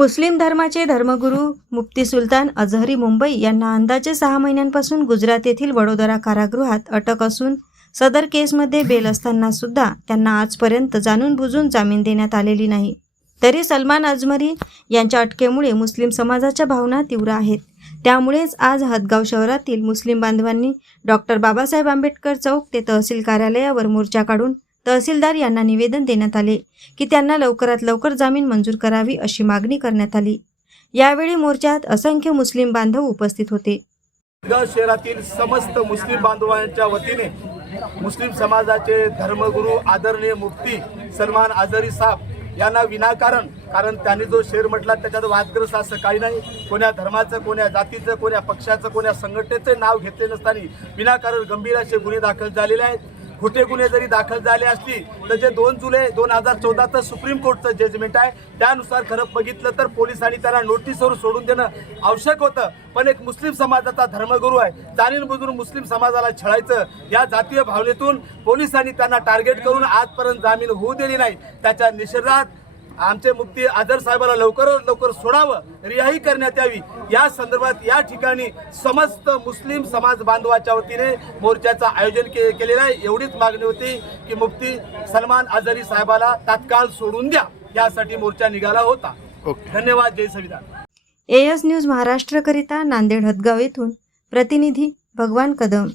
मुस्लिम धर्माचे धर्मगुरू मुफ्ती सुलतान अझहरी मुंबई यांना अंदाजे सहा महिन्यांपासून गुजरात येथील वडोदरा कारागृहात अटक असून सदर केसमध्ये बेल असताना सुद्धा त्यांना आजपर्यंत जाणून बुजून जामीन देण्यात आलेली नाही. तरी सलमान अजमरी यांच्या अटकेमुळे मुस्लिम समाजाच्या भावना तीव्र आहेत. त्यामुळेच आज हदगाव शहरातील मुस्लिम बांधवांनी डॉक्टर बाबासाहेब आंबेडकर चौक ते तहसील कार्यालयावर मोर्चा काढून तहसीलदार यांना निवेदन देण्यात आले की त्यांना लवकरात लवकर जामीन मंजूर करावी अशी मागणी करण्यात आली. यावेळी मोर्चात असंख्य मुस्लिम बांधव उपस्थित होते. शहरातील समस्त मुस्लिम बांधवांच्या वतीने मुस्लिम समाजाचे धर्मगुरू आदरणीय मुक्ती सलमान आजरी साहेब यांना विनाकारण कारण त्यांनी जो शेर म्हटला त्याच्यात वादग्रस्त असं काही नाही. कोण्या धर्माचं कोण्या जातीचं कोण्या पक्षाचं कोण्या संघटनेचं नाव घेतले नसताना विनाकारण गंभीर असे गुन्हे दाखल झालेले आहेत. खोटे गुन्हे जरी दाखल झाले असली तर जे दोन जुलै दोन हजार चौदाचं सुप्रीम कोर्टचं जजमेंट आहे त्यानुसार खरं बघितलं तर पोलिसांनी त्याला नोटीसवर सोडून देणं आवश्यक होतं. पण एक मुस्लिम समाजाचा धर्मगुरू आहे जाणीन बुजून मुस्लिम समाजाला छळायचं या जातीय भावनेतून पोलिसांनी त्यांना टार्गेट करून आजपर्यंत जामीन होऊ दिली नाही. त्याच्या निषेधात आमचे मुक्ती आदर साहेबाला लवकरात लवकर सोडावं रिहाई करण्यात यावी. या संदर्भात या ठिकाणी समस्त मुस्लिम समाज बांधवाच्या वतीने मोर्चाचं आयोजन के केलेलं आहे. एवढीच मागणी होती की मुफ्ती सलमान आझरी साहेबाला तात्काळ सोडून द्या. यासाठी मोर्चा निघाला होता. ओके. धन्यवाद. जय संविधान. एएस न्यूज महाराष्ट्रकरिता नांदेड हदगाव येथून प्रतिनिधी भगवान कदम.